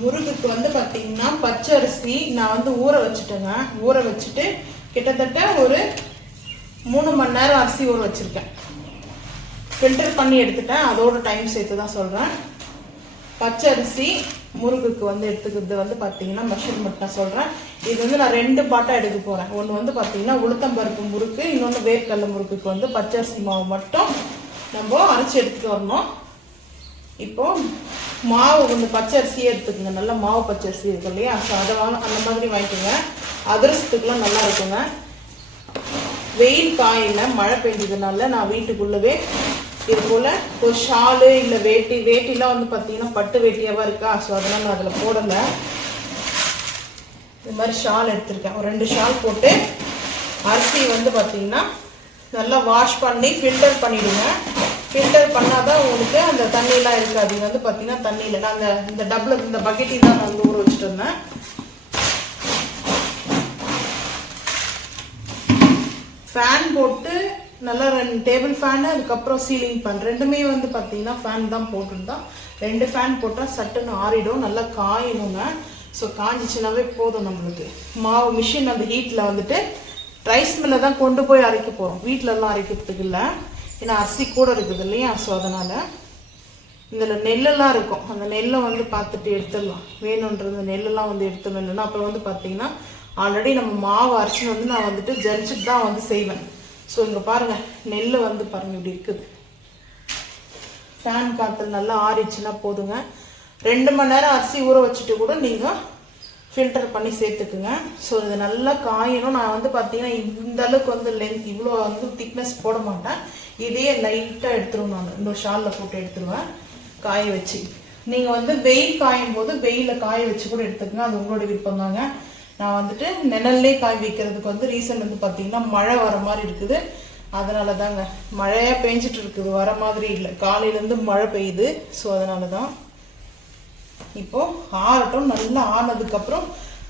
முருகுக்கு வந்து பார்த்தீங்கன்னா பச்சை அரிசி நான் வந்து ஊற வச்சுட்டேங்க. ஊற வச்சுட்டு கிட்டத்தட்ட ஒரு மூணு மணி நேரம் அரிசி ஊற வச்சுருக்கேன். ஃபில்டர் பண்ணி எடுத்துட்டேன். அதோட டைம் சேர்த்து தான் சொல்கிறேன் பச்சை அரிசி முருகுக்கு வந்து எடுத்துக்கிறது வந்து பார்த்தீங்கன்னா மெஷர்மெண்ட் நான் சொல்கிறேன் இது வந்து நான் ரெண்டு பாட்டாக எடுக்க போகிறேன் ஒன்று வந்து பார்த்தீங்கன்னா உளுத்தம்பருப்பு முறுக்கு இன்னொன்று வேர்க்கடலை முறுக்குக்கு வந்து பச்சை அரிசி மாவு மட்டும் நம்ம அரைச்சி எடுத்துகிட்டு வரணும். இப்போது மாவு கொஞ்சம் பச்சை அரிசியே எடுத்துக்கோங்க. நல்ல மாவு பச்சை அரிசி இருக்கு இல்லையா? ஸோ அதை வாங்க அந்த மாதிரி வாங்கிக்கோங்க. அதிரசத்துக்குலாம் நல்லா இருக்குங்க. வெயில் காயில் மழை பெஞ்சதுனால நான் வீட்டுக்குள்ளவே இது போல் ஒரு ஷாலு இல்லை வேட்டி வேட்டிலாம் வந்து பார்த்தீங்கன்னா பட்டு வேட்டியாவா இருக்கா? ஸோ அதெல்லாம் நான் அதில் போடலை. இது மாதிரி ஷால் எடுத்திருக்கேன். ஒரு ரெண்டு ஷால் போட்டு அரிசி வந்து பார்த்தீங்கன்னா நல்லா வாஷ் பண்ணி ஃபில்டர் பண்ணிவிடுங்க ஃபில்டர் பண்ணால் தான் உங்களுக்கு அந்த தண்ணியெலாம் இருக்காது. இது வந்து பார்த்தீங்கன்னா தண்ணியில் நான் அந்த இந்த டப்பில் இந்த பக்கெட்டி தான் நான் வந்து ஊற வச்சுட்டு இருந்தேன் ஃபேன் போட்டு நல்லா ரெண்டு டேபிள் ஃபேனு அதுக்கப்புறம் சீலிங் ஃபேன் ரெண்டுமே வந்து பார்த்தீங்கன்னா ஃபேன் தான் போட்டிருந்தோம். ரெண்டு ஃபேன் போட்டால் சட்டுன்னு ஆறிடும். நல்லா காயணுங்க ஸோ காஞ்சிச்சுனாவே போதும் நம்மளுக்கு. மாவு மிஷின் அந்த ஹீட்டில் வந்துட்டு ரைஸ் மில்லை தான் கொண்டு போய் அரைக்க போகிறோம் வீட்டிலலாம் அரைக்கிறதுக்கு இல்லை. ஏன்னா அரிசி கூட இருக்குது இல்லையா? ஸோ அதனால் இதில் நெல்லெல்லாம் இருக்கும். அந்த நெல்லை வந்து பார்த்துட்டு எடுத்துடலாம். வேணுன்றது நெல்லெல்லாம் வந்து எடுத்துடணும். இல்லைன்னா அப்புறம் வந்து பார்த்தீங்கன்னா ஆல்ரெடி நம்ம மாவு அரைச்சின்னு வந்து நான் வந்துட்டு ஜலிச்சுட்டு தான் வந்து செய்வேன். ஸோ இங்கே பாருங்கள் நெல் வந்து பாருங்கள் இப்படி இருக்குது. ஃபேன் காற்றுல நல்லா ஆறிச்சுன்னா போதுங்க. ரெண்டு மணி நேரம் அரிசி ஊற வச்சுட்டு கூட நீங்கள் ஃபில்டர் பண்ணி சேர்த்துக்குங்க. ஸோ இது நல்லா காயணும். நான் வந்து பார்த்தீங்கன்னா இந்த அளவுக்கு வந்து லென்த் இவ்வளோ வந்து திக்னஸ் போட மாட்டேன். இதே லைட்டாக எடுத்துருவேன் நான். இந்த ஷாலில் போட்டு எடுத்துருவேன். காய வச்சு. நீங்கள் வந்து வெயில் காயும் போது வெயிலில் காய வச்சு கூட எடுத்துக்கங்க. அது உங்களோட விருப்பம் தாங்க. நான் வந்துட்டு நிழல்லே காய வைக்கிறதுக்கு வந்து ரீசன் வந்து பார்த்தீங்கன்னா மழை வர மாதிரி இருக்குது. அதனால தாங்க. மழையாக பெஞ்சிட்டு இருக்குது. வர மாதிரி இல்லை. காலையிலேருந்து மழை பெய்யுது. ஸோ அதனால தான். இப்போது ஆறட்டும் நல்லா ஆனதுக்கப்புறம்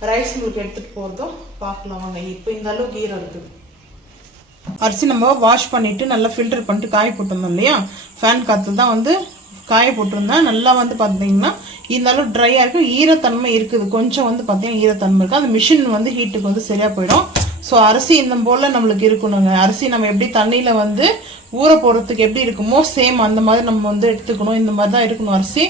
ரைஸ் மில்க் எடுத்துகிட்டு போகிறதும் பார்க்கலாம் வாங்க. இப்போ இந்த அளவுக்கு ஈரம் இருக்குது. அரிசி நம்ம வாஷ் பண்ணிவிட்டு நல்லா ஃபில்டர் பண்ணிட்டு காய போட்டிருந்தோம் இல்லையா? ஃபேன் காற்று தான் வந்து காய போட்டிருந்தேன். நல்லா வந்து பார்த்தீங்கன்னா இந்த அளவு ட்ரையாக இருக்கும் ஈரத்தன்மை இருக்குது. கொஞ்சம் வந்து பார்த்தீங்கன்னா ஈரத்தன்மை இருக்குது அந்த மிஷின் வந்து ஹீட்டுக்கு வந்து சரியாக போயிடும். ஸோ அரிசி இந்த போல் நம்மளுக்கு இருக்கணுங்க. அரிசி நம்ம எப்படி தண்ணியில் வந்து ஊற போடுறதுக்கு எப்படி இருக்குமோ சேம் அந்த மாதிரி நம்ம வந்து எடுத்துக்கணும். இந்த மாதிரி தான் இருக்கணும் அரிசி.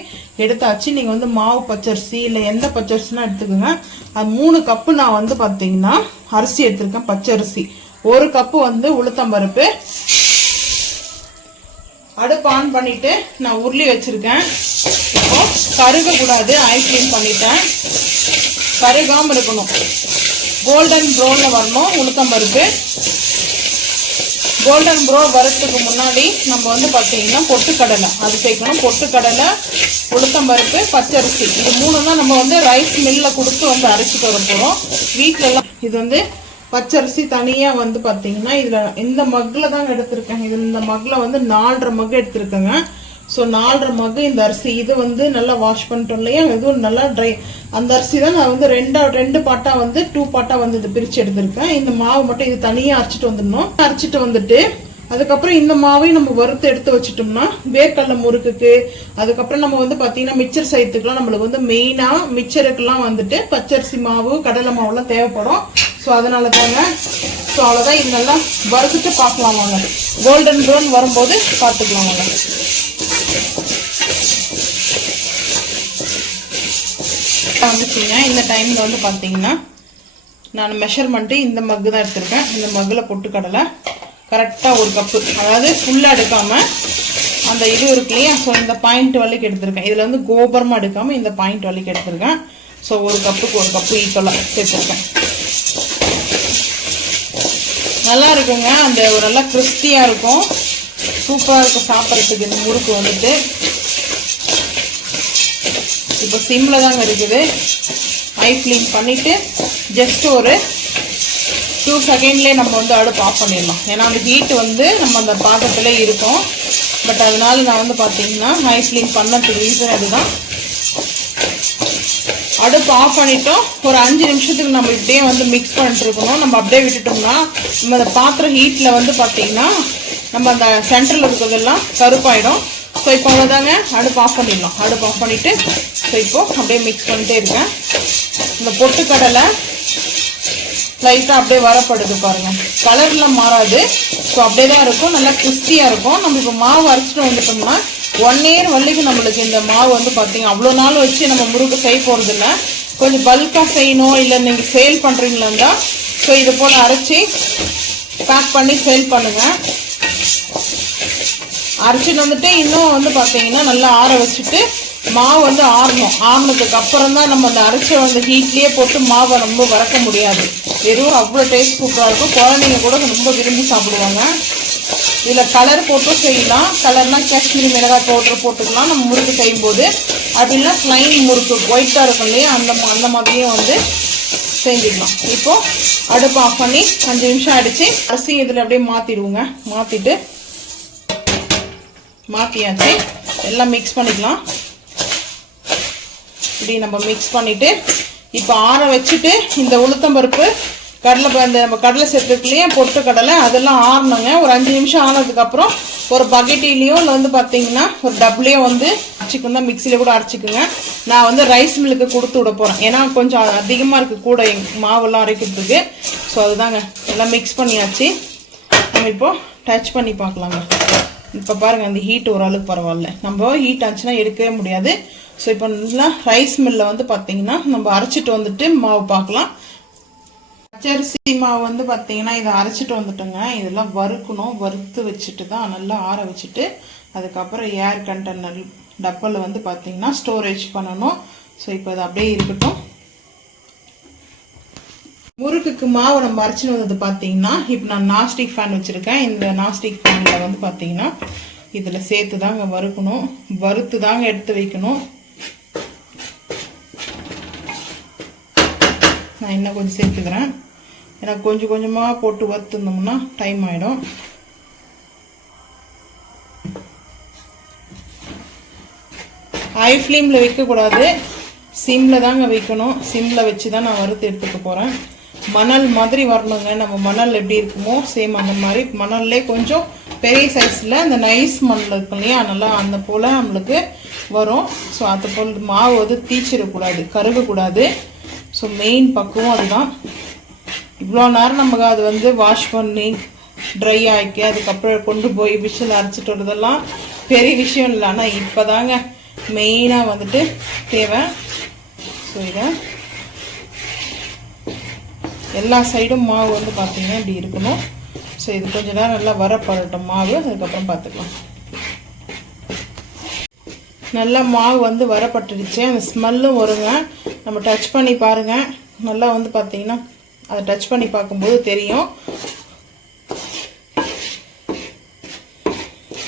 எடுத்தாச்சு. நீங்கள் வந்து மாவு பச்சரிசி இல்லை எந்த பச்சரிசினா எடுத்துக்கோங்க. அது மூணு கப்பு நான் வந்து பார்த்தீங்கன்னா அரிசி எடுத்திருக்கேன் பச்சரிசி. ஒரு கப்பு வந்து உளுத்தம்பருப்பு அடுப்பு ஆன் பண்ணிட்டு நான் உருளி வச்சிருக்கேன். இப்போ கருகக்கூடாது ஐ க்ளீன் பண்ணிட்டேன். கருகாமல் இருக்கணும். கோல்டன் ப்ரௌனில் வரணும் உளுத்தம்பருப்பு கோல்டன் ப்ரோ வரத்துக்கு முன்னாடி நம்ம வந்து பார்த்தீங்கன்னா பொட்டுக்கடலை அது சேர்க்கணும். பொட்டுக்கடலை உளுத்தம்பருப்பு பச்சரிசி. இது மூணு தான் நம்ம வந்து ரைஸ் மில்லில் கொடுத்து வந்து அரைச்சிட்டு வர போகிறோம் வீட்டிலலாம் இது வந்து பச்சரிசி தனியாக வந்து பார்த்தீங்கன்னா இதில் இந்த மக்கில் தான் எடுத்திருக்கேன். இது இந்த மக்கில் வந்து நாலரை மக் எடுத்திருக்கேங்க. ஸோ நாலரை மகு இந்த அரிசி. இது வந்து நல்லா வாஷ் பண்ணிட்டோம் இல்லையா? இதுவும் நல்லா ட்ரை அந்த அரிசி தான் நான் வந்து ரெண்டா ரெண்டு பாட்டாக வந்து டூ பாட்டாக வந்து இது பிரித்து எடுத்திருக்கேன் இந்த மாவு மட்டும் இது தனியாக அரைச்சிட்டு வந்துடணும். அரைச்சிட்டு வந்துட்டு அதுக்கப்புறம் இந்த மாவையும் நம்ம வறுத்து எடுத்து வச்சுட்டோம்னா வேர்க்கடலை முறுக்குக்கு அதுக்கப்புறம் நம்ம வந்து பார்த்தீங்கன்னா மிச்சர் சைத்துக்குலாம் நம்மளுக்கு வந்து மெயினாக மிச்சருக்குலாம் வந்துட்டு பச்சரிசி மாவு கடலை மாவுலாம் தேவைப்படும். ஸோ அதனால தாங்க. ஸோ அவ்வளோதான் இது நல்லா வறுத்துட்டு பார்க்கலாம் வாங்க. கோல்டன் ப்ரௌன் வரும்போது பார்த்துக்கலாம் வாங்க. வந்துச்சுங்க இந்த டைமில் வந்து பார்த்தீங்கன்னா நான் மெஷர்மெண்ட்டு இந்த மக்கு தான் எடுத்திருக்கேன். இந்த மக்கில் பொட்டு கடலை கரெக்டாக ஒரு கப்பு அதாவது ஃபுல்லாக எடுக்காமல் அந்த இது இருக்கு இல்லையா? ஸோ இந்த பாயிண்ட் வலிக்கு எடுத்திருக்கேன். இதில் வந்து கோபுரமாக எடுக்காமல் இந்த பாயிண்ட் வலிக்கு எடுத்திருக்கேன். ஸோ ஒரு கப்புக்கு ஒரு கப்பு ஈக்குவலாக சேர்த்துருக்கேன். நல்லா இருக்குங்க. அந்த ஒரு நல்லா கிறிஸ்பியாக இருக்கும். சூப்பராக இருக்கும். சாப்பிட்றதுக்கு இந்த முறுக்கு வந்துட்டு. இப்போ சிம்மில் தாங்க இருக்குது. ஐ க்ளீன் பண்ணிவிட்டு ஜஸ்ட் ஒரு டூ செகண்ட்லேயே நம்ம வந்து அடுப்பு ஆஃப் பண்ணிடலாம். ஏன்னா அந்த ஹீட் வந்து நம்ம அந்த பாத்திரத்தில் இருக்கும். பட் அதனால நான் வந்து பார்த்தீங்கன்னா ஐ க்ளீன் பண்ணதுக்கு ரீசன் அதுதான். அடுப்பு ஆஃப் பண்ணிட்டோம். ஒரு அஞ்சு நிமிஷத்துக்கு நம்ம இப்படியே வந்து மிக்ஸ் பண்ணிட்டு இருக்கணும். நம்ம அப்படியே விட்டுட்டோம்னா நம்ம அந்த பாத்திரம் ஹீட்டில் வந்து பார்த்தீங்கன்னா நம்ம அந்த சென்டரில் இருக்கிறதெல்லாம் கருப்பாயிடும். ஸோ இப்போ அவ்வளோதாங்க அடுப்பு ஆஃப் பண்ணிடலாம். அடுப்பு ஆஃப் பண்ணிவிட்டு ஸோ இப்போது அப்படியே மிக்ஸ் பண்ணிட்டே இருக்கேன். இந்த பொட்டுக்கடலை லைட்டாக அப்படியே வரப்படுது பாருங்கள் கலர்லாம் மாறாது. ஸோ அப்படியே தான் இருக்கும். நல்லா கிறிஸ்பியாக இருக்கும். நம்ம இப்போ மாவு அரைச்சிட்டு வந்துட்டோம்னா ஒன் இயர் வரைக்கும் நம்மளுக்கு இந்த மாவு வந்து பார்த்தீங்கன்னா அவ்வளோ நாள் வச்சு நம்ம முறுக்கு செய்ய போகிறது இல்லை கொஞ்சம் பல்காக செய்யணும் இல்லை நீங்கள் சேல் பண்ணுறீங்களா இருந்தால் ஸோ இது போல் அரைச்சி பேக் பண்ணி சேல் பண்ணுங்கள் அரைச்சிட்டு வந்துட்டு இன்னும் வந்து பார்த்தீங்கன்னா நல்லா ஆற வச்சுட்டு மாவு வந்து ஆறணும். ஆறினதுக்கு அப்புறம் தான் நம்ம அந்த அரைச்ச வந்து ஹீட்லேயே போட்டு மாவை ரொம்ப வறக்க முடியாது. வெறும் அவ்வளோ டேஸ்ட் சூப்பராக இருக்கும். குழந்தைங்க கூட ரொம்ப விரும்பி சாப்பிடுவாங்க. இதில் கலர் போட்டும் செய்யலாம். கலர்னால் காஷ்மீரி மிளகாய் பவுடர் போட்டுக்கலாம். நம்ம முறுக்கு செய்யும்போது அப்படின்னா ஸ்லைன் முறுக்கு ஒயிட்டாக இருக்கும் இல்லையா? அந்த அந்த மாதிரியும் வந்து செஞ்சுக்கலாம் இப்போது அடுப்பு ஆஃப் பண்ணி அஞ்சு நிமிஷம் அடித்து அரிசி இதில் அப்படியே மாற்றிடுவோங்க மாற்றிட்டு மாற்றியாச்சு எல்லாம் மிக்ஸ் பண்ணிக்கலாம். இப்படி நம்ம மிக்ஸ் பண்ணிவிட்டு இப்போ ஆற வச்சுட்டு இந்த உளுத்தம்பருப்பு கடலை இந்த நம்ம கடலை சேர்த்துக்கலையே பொட்டு கடலை அதெல்லாம் ஆறணுங்க. ஒரு அஞ்சு நிமிஷம் ஆனதுக்கப்புறம் ஒரு பக்கெட்டிலையும் இல்லை வந்து பார்த்தீங்கன்னா ஒரு டபுளையும் வந்து அரைச்சிக்கணும் மிக்சியில் கூட அரைச்சிக்குங்க. நான் வந்து ரைஸ் மில்லுக்கு கொடுத்து விட போகிறேன் ஏன்னா கொஞ்சம் அதிகமாக இருக்குது கூட எங் மாவெல்லாம் அரைக்கிறதுக்கு. ஸோ அதுதாங்க. எல்லாம் மிக்ஸ் பண்ணியாச்சு. நம்ம இப்போ டச் பண்ணி பார்க்கலாங்க. இப்போ பாருங்கள் இந்த ஹீட் ஓரளவுக்கு பரவாயில்ல. நம்ம ஹீட் ஆச்சுன்னா எடுக்கவே முடியாது. ஸோ இப்போ நல்லா ரைஸ் மில்லில் வந்து பார்த்தீங்கன்னா நம்ம அரைச்சிட்டு வந்துட்டு மாவு பார்க்கலாம் பச்சரிசி மாவு வந்து பார்த்தீங்கன்னா இதை அரைச்சிட்டு வந்துட்டோங்க. இதெல்லாம் வறுக்கணும். வறுத்து வச்சுட்டு தான் நல்லா ஆற வச்சுட்டு அதுக்கப்புறம் ஏர் கண்டெய்னர் டப்பலில் வந்து பார்த்தீங்கன்னா ஸ்டோரேஜ் பண்ணணும். ஸோ இப்போ இது அப்படியே இருக்கட்டும். முறுக்குக்கு மாவு நம்ம அரைச்சின்னு வந்தது பார்த்தீங்கன்னா இப்போ நான் நாஸ்டிக் ஃபேன் வச்சுருக்கேன். இந்த நாஸ்டிக் ஃபேனில் வந்து பார்த்தீங்கன்னா இதில் சேர்த்து தாங்க வறுக்கணும். வறுத்து தாங்க எடுத்து வைக்கணும். நான் இன்னும் கொஞ்சம் சேர்த்துக்கிறேன். ஏன்னா கொஞ்சம் கொஞ்சமாக போட்டு வறுத்துருந்தோம்னா டைம் ஆகிடும் ஹை ஃப்ளேமில் வைக்கக்கூடாது. சிம்மில் தாங்க வைக்கணும். சிம்மில் வச்சு தான் நான் வறுத்து எடுத்துக்க போகிறேன் மணல் மாதிரி வரணுங்க. நம்ம மணல் எப்படி இருக்குமோ சேம் அந்த மாதிரி. மணல்லே கொஞ்சம் பெரிய சைஸில் அந்த நைஸ் மணல் இருக்கு இல்லையா? நல்லா அந்த போல் நம்மளுக்கு வரும். ஸோ அது போல் மாவு வந்து தீச்சிடக்கூடாது கருகக்கூடாது. ஸோ மெயின் பக்குவம் அதுதான். இவ்வளோ நேரம் நமக்கு அது வந்து வாஷ் பண்ணி ட்ரை ஆக்கி அதுக்கப்புறம் கொண்டு போய் விஷில் அரைச்சிட்டு வரதெல்லாம் பெரிய விஷயம் இல்லை. ஆனால் இப்போ தாங்க மெயினாக வந்துட்டு தேவை. ஸோ இதை எல்லா சைடும் மாவு வந்து பார்த்திங்கன்னா இப்படி இருக்கணும். ஸோ இது கொஞ்ச நேரம் நல்லா வரப்படட்டும் மாவு. அதுக்கப்புறம் பார்த்துக்கலாம் நல்லா மாவு வந்து வரப்பட்டுடுச்சு. அந்த ஸ்மெல்லும் வருங்க. நம்ம டச் பண்ணி பாருங்கள் நல்லா வந்து பார்த்தீங்கன்னா அதை டச் பண்ணி பார்க்கும்போது தெரியும்.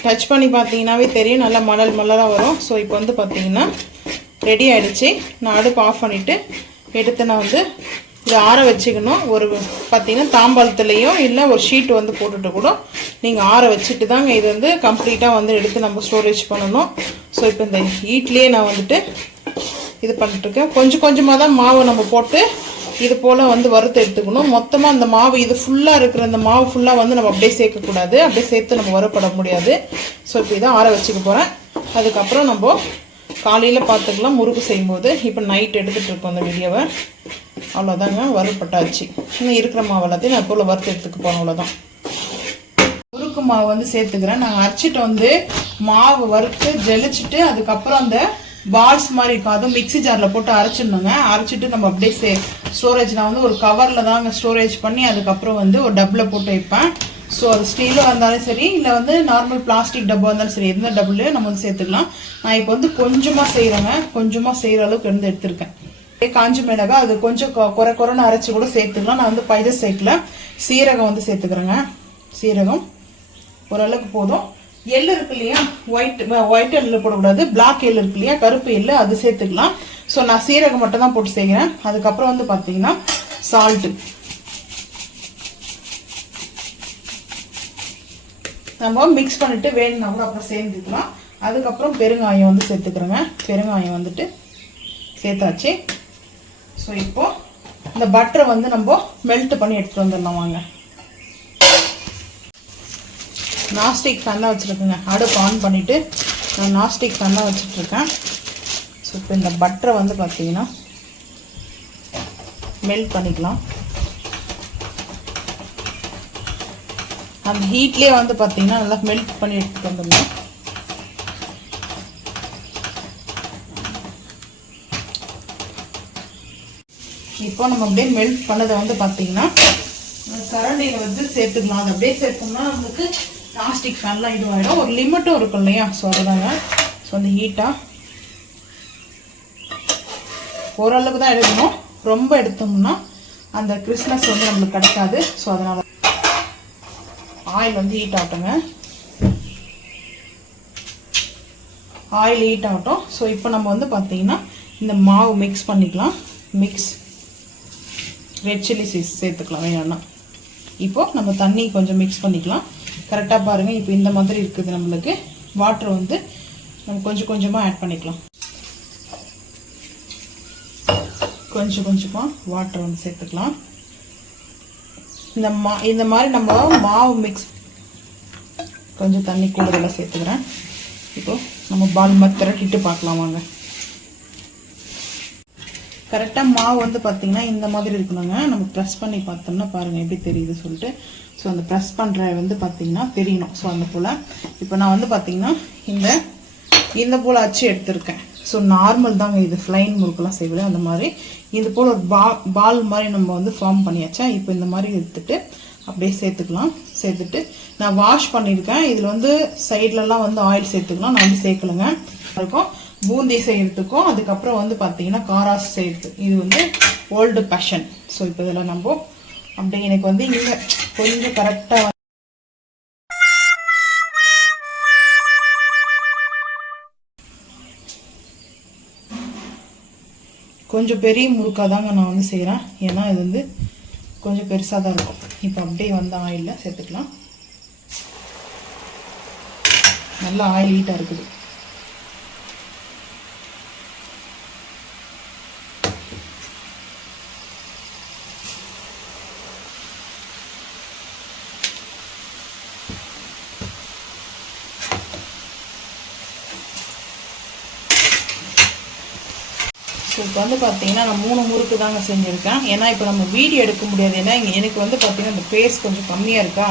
டச் பண்ணி பார்த்தீங்கன்னாவே தெரியும். நல்லா மணல் மலராக வரும். ஸோ இப்போ வந்து பார்த்தீங்கன்னா ரெடி ஆகிடுச்சி நான் அடுப்பு ஆஃப் பண்ணிவிட்டு எடுத்து நான் வந்து இதை ஆற வச்சுக்கணும். ஒரு பார்த்தீங்கன்னா தாம்பாளத்துலேயும் இல்லை ஒரு ஷீட் வந்து போட்டுட்டு கூட நீங்கள் ஆற வச்சுட்டு தாங்க இது வந்து கம்ப்ளீட்டாக வந்து எடுத்து நம்ம ஸ்டோரேஜ் பண்ணணும். ஸோ இப்போ இந்த ஹீட்லேயே நான் வந்துட்டு இது பண்ணிட்டுருக்கேன். கொஞ்சம் கொஞ்சமாக தான் மாவு நம்ம போட்டு இது போல் வந்து வறுத்து எடுத்துக்கணும். மொத்தமாக அந்த மாவு இது ஃபுல்லாக இருக்கிற அந்த மாவு ஃபுல்லாக வந்து நம்ம அப்படியே சேர்க்கக்கூடாது அப்படியே சேர்த்து நம்ம வறுப்பட முடியாது. ஸோ இப்போ இதை ஆற வச்சுக்க போகிறேன் அதுக்கப்புறம் நம்ம காலையில் பார்த்துக்கலாம் முறுக்கு செய்யும்போது இப்போ நைட் எடுத்துகிட்டு இருக்கோம் அந்த வீடியோவை. அவ்வளோதாங்க வறுப்பட்டாச்சு இன்னும் இருக்கிற மாவு எல்லாத்தையும் நான் போல் வறுத்து எடுத்துக்க போகிறேன் அவ்வளோதான் முறுக்கு மாவு வந்து சேர்த்துக்கிறேன். நாங்கள் அரைச்சிட்டு வந்து மாவு வறுத்து ஜெலிச்சிட்டு அதுக்கப்புறம் அந்த பால்ஸ் மாதிரி இருக்கும். அதுவும் மிக்ஸி ஜாரில் போட்டு அரைச்சிடணுங்க. அரைச்சிட்டு நம்ம அப்படியே சே ஸ்டோரேஜ் நான் வந்து ஒரு கவரில் தாங்க ஸ்டோரேஜ் பண்ணி அதுக்கப்புறம் வந்து ஒரு டப்பில் போட்டு வைப்பேன். ஸோ அது ஸ்டீலாக இருந்தாலும் சரி இல்லை வந்து நார்மல் பிளாஸ்டிக் டப்பா இருந்தாலும் சரி எந்த டப்புலையும் நம்ம வந்து சேர்த்துக்கலாம். நான் இப்போ வந்து கொஞ்சமாக செய்கிறேங்க கொஞ்சமாக செய்கிற அளவுக்கு இருந்து எடுத்திருக்கேன். காஞ்சி மிளகா மிளகாய் அது கொஞ்சம் கொ- குறை குறைன்னு அரைச்சி கூட சேர்த்துக்கலாம். நான் வந்து பைதை சேர்க்கல சீரகம் வந்து சேர்த்துக்கிறேங்க. சீரகம். ஓரளவுக்கு போதும். எள்ளு இருக்கு இல்லையா? ஒயிட் ஒயிட் எள்ளு போடக்கூடாது. பிளாக் எள்ளு இருக்கு இல்லையா? கருப்பு எள்ளு அது சேர்த்துக்கலாம். ஸோ நான் சீரகம் மட்டும் தான் போட்டு செய்கிறேன். அதுக்கப்புறம் வந்து பார்த்தீங்கன்னா சால்ட்டு நம்ம மிக்ஸ் பண்ணிவிட்டு வேணும்னா கூட அப்புறம் சேர்ந்துக்கலாம். அதுக்கப்புறம் பெருங்காயம் வந்து சேர்த்துக்கிறோங்க. பெருங்காயம் வந்துட்டு சேர்த்தாச்சு. ஸோ இப்போது இந்த பட்டரை வந்து நம்ம மெல்ட் பண்ணி எடுத்துகிட்டு வந்துடலாம் வாங்க. நாஸ்டிக் ஃபேன் வச்சுருக்குங்க. அடுப்பு ஆன் பண்ணிவிட்டு நான் நாஸ்டிக் ஃபேன் தான் வச்சுட்ருக்கேன். ஸோ இப்போ இந்த பட்டரை வந்து பார்த்தீங்கன்னா மெல்ட் பண்ணிக்கலாம். அந்த ஹீட்லேயே வந்து பார்த்தீங்கன்னா நல்லா மெல்ட் பண்ணி எடுத்துட்டு வந்துடணும். இப்போ நம்ம அப்படியே மெல்ட் பண்ணதை வந்து பார்த்தீங்கன்னா கரண்டியில் வந்து சேர்த்துக்கலாம். அது அப்படியே சேர்த்தோம்னா நம்மளுக்கு பிளாஸ்டிக் ஃபேன்லாம் இதுவாகிடும் ஒரு லிமிட்டும் இருக்கும் இல்லையா? ஸோ அதுதாங்க ஸோ அந்த ஹீட்டாக ஓரளவுக்கு தான் எடுக்கணும். ரொம்ப எடுத்தோம்னா அந்த கிறிஸ்மஸ் வந்து நம்மளுக்கு கிடைக்காது. ஸோ அதனால் ஆயில் வந்து ஹீட் ஆகட்டுங்க. ஆயில் ஹீட் ஆகட்டும். ஸோ இப்போ நம்ம வந்து பார்த்தீங்கன்னா இந்த மாவு மிக்ஸ் பண்ணிக்கலாம். மிக்ஸ் ரெட் சில்லி சீஸ் சேர்த்துக்கலாம் வேணும்னா. இப்போ நம்ம தண்ணி கொஞ்சம் மிக்ஸ் பண்ணிக்கலாம். கரெக்டாக பாருங்கள் இப்போ இந்த மாதிரி இருக்குது நம்மளுக்கு. வாட்டர் வந்து நம்ம கொஞ்சம் கொஞ்சமாக ஆட் பண்ணிக்கலாம். கொஞ்சம் கொஞ்சமாக வாட்டர் வந்து சேர்த்துக்கலாம். இந்த மா இந்த மாதிரி நம்ம மாவு மிக்ஸ் கொஞ்சம் தண்ணி கூடுதலாக சேர்த்துக்கிறேன். இப்போ நம்ம பால் மாதிரி திரட்டிட்டு பார்க்கலாம் வாங்க. கரெக்டாக மாவு வந்து பார்த்திங்கன்னா இந்த மாதிரி இருக்கணுங்க. நம்ம ப்ரெஸ் பண்ணி பார்த்தோம்னா பாருங்கள் எப்படி தெரியுது சொல்லிட்டு. ஸோ அந்த ப்ரெஸ் பண்ணுற வந்து பார்த்திங்கன்னா தெரியணும். ஸோ அந்த போல். இப்போ நான் வந்து பார்த்திங்கன்னா இந்த இந்த போல் அச்சு எடுத்திருக்கேன். ஸோ நார்மல் தாங்க இது. ஃப்ளைன் முறுக்கெல்லாம் செய்வது அந்த மாதிரி. இது போல் ஒரு பா பால் மாதிரி நம்ம வந்து ஃபார்ம் பண்ணியாச்சா இப்போ இந்த மாதிரி எடுத்துட்டு அப்படியே சேர்த்துக்கலாம். சேர்த்துட்டு நான் வாஷ் பண்ணியிருக்கேன். இதில் வந்து சைட்லலாம் வந்து ஆயில் சேர்த்துக்கலாம். நான் வந்து சேர்க்கலங்க. இருக்கும். பூந்தி செய்யறதுக்கும் அதுக்கப்புறம் வந்து பார்த்தீங்கன்னா காராஸ் செய்யறது. இது வந்து ஓல்டு பேஷன் ஸோ இப்போ இதில் நம்ம அப்படியே எனக்கு வந்து இங்கே கொஞ்சம் கரெக்டாக கொஞ்சம் பெரிய முறுக்காக தாங்க நான் வந்து செய்கிறேன் ஏன்னா இது வந்து கொஞ்சம் பெருசாக தான் இருக்கும். இப்போ அப்படியே வந்த ஆயிலில் சேர்த்துக்கலாம். நல்லா ஆயில் ஹீட்டாக இருக்குது ஸோ இப்போ வந்து பார்த்தீங்கன்னா நான் மூணு முறுக்கு தாங்க செஞ்சுருக்கேன். ஏன்னா இப்போ நம்ம வீடியோ எடுக்க முடியாது. ஏன்னா எனக்கு வந்து பார்த்தீங்கன்னா இந்த பேஸ் கொஞ்சம் கம்மியாக இருக்கா?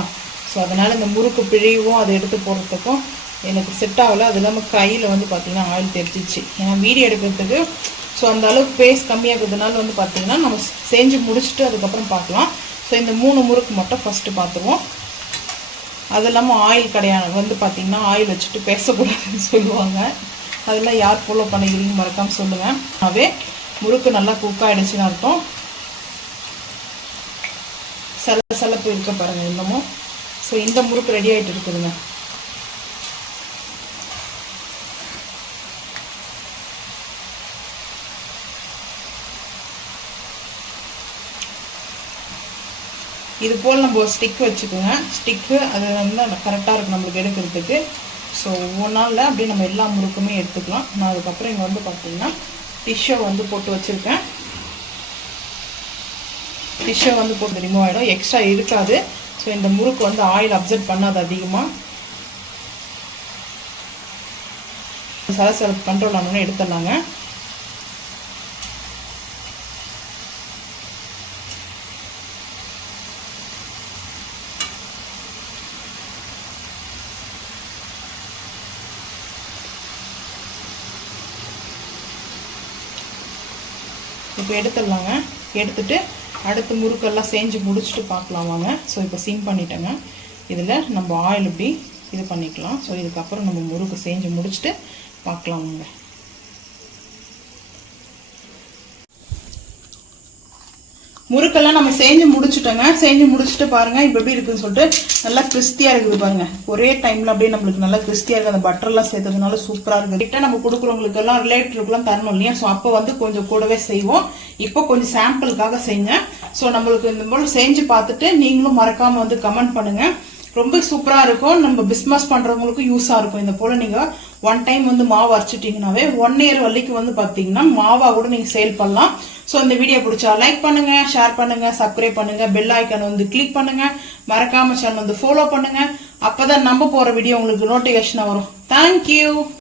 ஸோ அதனால் இந்த முறுக்கு பிழிவும் அதை எடுத்து போடுறதுக்கும் எனக்கு செட் ஆகலை. அது இல்லாமல் கையில் வந்து பார்த்திங்கன்னா ஆயில் தெரிச்சிச்சு ஏன்னா வீடியோ எடுக்கிறதுக்கு ஸோ அந்த அளவுக்கு பேஸ் கம்மியாக இருக்கிறதுனால வந்து பார்த்திங்கன்னா நம்ம செஞ்சு முடிச்சுட்டு அதுக்கப்புறம் பார்க்கலாம் ஸோ இந்த மூணு முறுக்கு மட்டும் ஃபஸ்ட்டு பார்த்துருவோம் அது இல்லாமல் ஆயில் கிடையாது வந்து பார்த்திங்கன்னா ஆயில் வச்சுட்டு பேசக்கூடாதுன்னு சொல்லுவாங்க. அதெல்லாம் யார் ஃபாலோ பண்ணிக்கிறீங்க மறக்காமல் சொல்லுங்கள் அதே முறுக்கு நல்லா குக் அர்த்தம். சில சிலப்பு இருக்க பாருங்கள் இன்னமும். ஸோ இந்த முறுக்கு ரெடி ஆகிட்டு இருக்குதுங்க. இது போல் நம்ம ஒரு ஸ்டிக் வச்சுக்கோங்க. ஸ்டிக்கு அது வந்து கரெக்டாக இருக்கும் நம்மளுக்கு எடுக்கிறதுக்கு. ஸோ ஒவ்வொன்றால் அப்படியே நம்ம எல்லா முறுக்குமே எடுத்துக்கலாம். நான் அதுக்கப்புறம் இங்கே வந்து பார்த்திங்கன்னா டிஷ்ஷை வந்து போட்டு வச்சுருக்கேன். டிஷ்ஷை வந்து போட்டு ரிமூவ் ஆகிடும் எக்ஸ்ட்ரா இருக்காது. ஸோ இந்த முறுக்கு வந்து ஆயில் அப்சர்வ் பண்ணாது அதிகமாக சலசலப்பு கண்ட்ரோல் ஆனோன்னு எடுத்துடலாங்க. இப்போ எடுத்துடலாங்க. எடுத்துட்டு அடுத்து முறுக்கெல்லாம் செஞ்சு முடிச்சுட்டு பார்க்கலாம் வாங்க. ஸோ இப்போ சிம் பண்ணிட்டேங்க. இதில் நம்ம ஆயில் இப்படி இது பண்ணிக்கலாம். ஸோ இதுக்கப்புறம் நம்ம முறுக்கு செஞ்சு முடிச்சுட்டு பார்க்கலாம் முறுக்கெல்லாம் நம்ம செஞ்சு முடிச்சுட்டோங்க. செஞ்சு முடிச்சுட்டு பாருங்க. இப்போ எப்படி இருக்குன்னு சொல்லிட்டு நல்லா கிறிஸ்தியாக இருக்குது பாருங்கள் ஒரே டைமில் அப்படியே நம்மளுக்கு நல்லா கிறிஸ்தியாக இருக்குது. அந்த பட்டர்லாம் சேர்த்ததுனால சூப்பராக இருக்குது. கிட்ட நம்ம கொடுக்குறவங்களுக்கு எல்லாம் ரிலேட்டிவ்க்குலாம் தரணும் இல்லையா? ஸோ அப்போ வந்து கொஞ்சம் கூடவே செய்வோம். இப்போ கொஞ்சம் சாம்பிளுக்காக செஞ்சேன் ஸோ நம்மளுக்கு இந்த போல் செஞ்சு பார்த்துட்டு நீங்களும் மறக்காமல் வந்து கமெண்ட் பண்ணுங்கள் ரொம்ப சூப்பராக இருக்கும். நம்ம பிஸ்னஸ் பண்ணுறவங்களுக்கும் யூஸாக இருக்கும். இந்த போல் நீங்கள் ஒன் டைம் வந்து மாவு அரைச்சிட்டிங்கனாவே ஒன் இயர் வரைக்கும் வந்து பார்த்தீங்கன்னா மாவாக கூட நீங்கள் சேல் பண்ணலாம். ஸோ இந்த வீடியோ பிடிச்சா லைக் பண்ணுங்க ஷேர் பண்ணுங்க சப்ஸ்கிரைப் பண்ணுங்க பெல் ஐக்கன் வந்து கிளிக் பண்ணுங்க. மறக்காம சேனல் வந்து ஃபாலோ பண்ணுங்க. அப்பதான் நம்ம போற வீடியோ உங்களுக்கு நோட்டிஃபிகேஷன் வரும். தேங்க்யூ